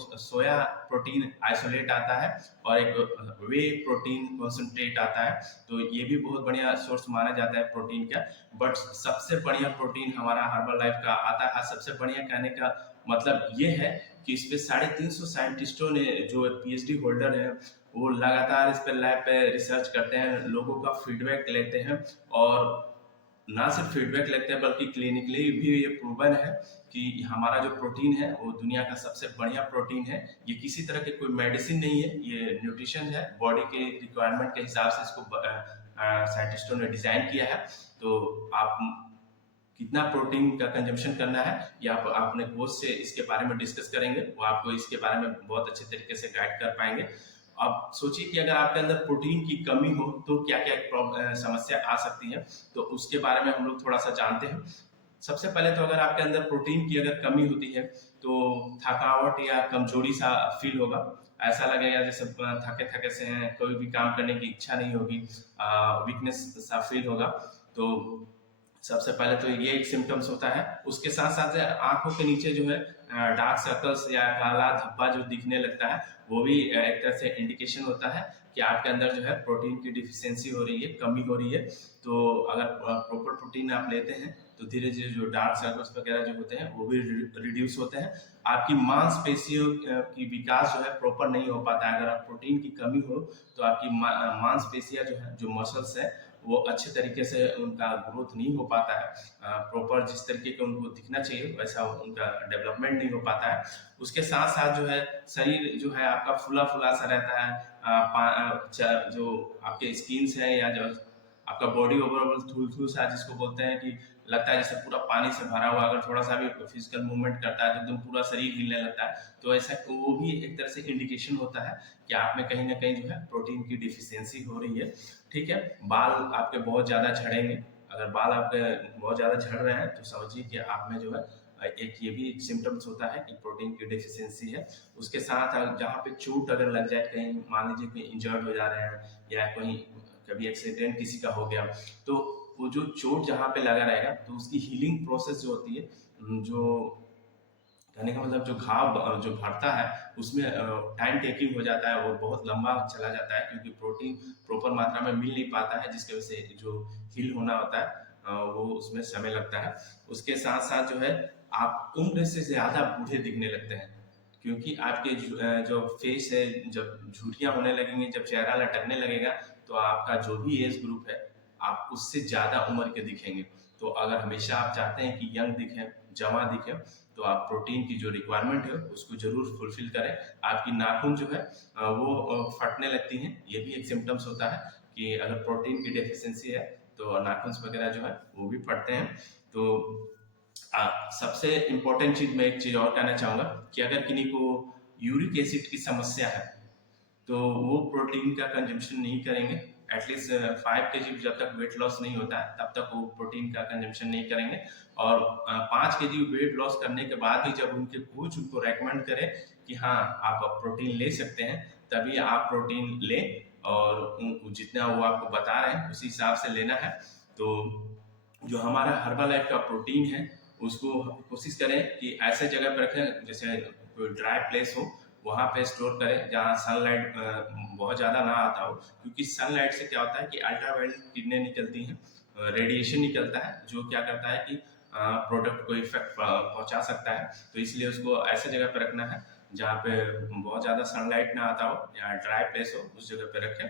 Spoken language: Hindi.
सोया प्रोटीन आइसोलेट आता है और एक वे प्रोटीन कॉन्सेंट्रेट आता है। तो ये भी बहुत बढ़िया सोर्स माना जाता है प्रोटीन का। बट सबसे बढ़िया प्रोटीन हमारा हर्बल लाइफ का आता है। सबसे बढ़िया कहने का मतलब ये है कि इस पे 350 साइंटिस्टों ने, जो पीएचडी होल्डर है, वो लगातार इस पे लैब पे रिसर्च करते हैं, लोगों का फीडबैक लेते हैं, और ना सिर्फ फीडबैक लेते हैं बल्कि क्लिनिकली भी ये प्रूवन है कि हमारा जो प्रोटीन है वो दुनिया का सबसे बढ़िया प्रोटीन है। ये किसी तरह के कोई मेडिसिन नहीं है, ये न्यूट्रिशन है, बॉडी के रिक्वायरमेंट के हिसाब से इसको साइंटिस्टों ने डिजाइन किया है। तो आप कितना प्रोटीन का कंजम्पशन करना है ये आप अपने कोच से इसके बारे में डिस्कस करेंगे, वो आपको इसके बारे में बहुत अच्छे तरीके से गाइड कर पाएंगे। अब सोचिए कि अगर आपके अंदर प्रोटीन की कमी हो तो क्या क्या समस्या आ सकती है, तो उसके बारे में हम लोग थोड़ा सा जानते हैं। सबसे पहले तो अगर आपके अंदर प्रोटीन की अगर कमी होती है तो थकावट या कमजोरी सा फील होगा। ऐसा लगेगा जैसे थके थके से हैं, कोई भी काम करने की इच्छा नहीं होगी, वीकनेस सा फील होगा। तो सबसे पहले तो ये एक सिम्टम्स होता है। उसके साथ साथ आंखों के नीचे जो है डार्क सर्कल्स या काला धब्बा जो दिखने लगता है, वो भी एक तरह से इंडिकेशन होता है कि आपके अंदर जो है प्रोटीन की डिफिशियंसी हो रही है, कमी हो रही है। तो अगर प्रॉपर प्रोटीन आप लेते हैं तो धीरे धीरे जो डार्क सर्कल्स वगैरह जो होते हैं वो भी रिड्यूस होते हैं। आपकी मांसपेशियों की विकास जो है प्रॉपर नहीं हो पाता है। अगर आप प्रोटीन की कमी हो तो आपकी मांसपेशियां जो है, जो मसल्स है, वो अच्छे तरीके से उनका ग्रोथ नहीं हो पाता है। प्रॉपर जिस तरीके का उनको दिखना चाहिए वैसा उनका डेवलपमेंट नहीं हो पाता है। उसके साथ साथ जो है शरीर जो है आपका फुला फुला सा रहता है। जो आपके स्किन्स है या जो आपका बॉडी ओवरऑल थूल थूल सा जिसको बोलते हैं कि लगता है जैसे पूरा पानी से भरा हुआ, अगर थोड़ा सा भी फिजिकल मूवमेंट करता है तो एकदम पूरा शरीर हिलने लगता है। तो ऐसा वो भी एक तरह से इंडिकेशन होता है कि आप में कहीं ना कहीं जो है प्रोटीन की डिफिशियंसी हो रही है। ठीक है, बाल आपके बहुत ज्यादा झड़ेंगे। अगर बाल आपके बहुत ज्यादा झड़ रहे हैं तो समझिए कि आप में जो है एक ये भी सिम्टम्स होता है कि प्रोटीन की डिफिशियंसी है। उसके साथ जहाँ पे चोट अगर लग जाए, कहीं मान लीजिए कोई इंजर्ड हो जा रहे हैं या कहीं कभी एक्सीडेंट किसी का हो गया, तो वो जो चोट जहाँ पे लगा रहेगा तो उसकी हीलिंग प्रोसेस जो होती है, जो कहने का मतलब जो घाव जो भरता है उसमें टाइम टेकिंग हो जाता है, वो बहुत लंबा चला जाता है क्योंकि प्रोटीन प्रॉपर मात्रा में मिल नहीं पाता है, जिसकी वजह से जो हील होना होता है वो उसमें समय लगता है। उसके साथ साथ जो है आप उम्र से ज्यादा बूढ़े दिखने लगते हैं, क्योंकि आपके जो फेस है, जब झुर्रियां होने लगेंगी, जब चेहरा लटकने लगेगा, तो आपका जो भी एज ग्रुप है आप उससे ज्यादा उम्र के दिखेंगे। तो अगर हमेशा आप चाहते हैं कि यंग दिखें, जवां दिखें, तो आप प्रोटीन की जो रिक्वायरमेंट है उसको जरूर फुलफिल करें। आपकी नाखून जो है वो फटने लगती हैं, ये भी एक सिम्टम्स होता है कि अगर प्रोटीन की डेफिशिएंसी है तो नाखून वगैरह जो है वो भी फटते हैं। तो सबसे इम्पोर्टेंट चीज, मैं एक चीज और कहना चाहूंगा कि अगर किन्हीं को यूरिक एसिड की समस्या है तो वो प्रोटीन का कंजम्पशन नहीं करेंगे। एटलीस्ट 5 kg जब तक वेट लॉस नहीं होता है तब तक वो प्रोटीन का कंजम्पशन नहीं करेंगे। और 5 kg वेट लॉस करने के बाद भी जब उनके कोच उनको रेकमेंड करे कि हाँ आप प्रोटीन ले सकते हैं, तभी आप प्रोटीन लें, और जितना वो आपको बता रहे हैं उसी हिसाब से लेना है। तो जो हमारा हर्बल लाइफ का प्रोटीन है उसको कोशिश करें कि ऐसे जगह पर रखें जैसे कोई ड्राई प्लेस हो, वहां पे स्टोर करें जहाँ सनलाइट बहुत ज़्यादा ना आता हो, क्योंकि सनलाइट से क्या होता है कि अल्ट्रावायलेट किरणें निकलती हैं, रेडिएशन निकलता है जो क्या करता है कि प्रोडक्ट को इफेक्ट पहुंचा सकता है। तो इसलिए उसको ऐसे जगह पे रखना है जहाँ पे बहुत ज़्यादा सनलाइट ना आता हो या ड्राई प्लेस हो, उस जगह पे रखें।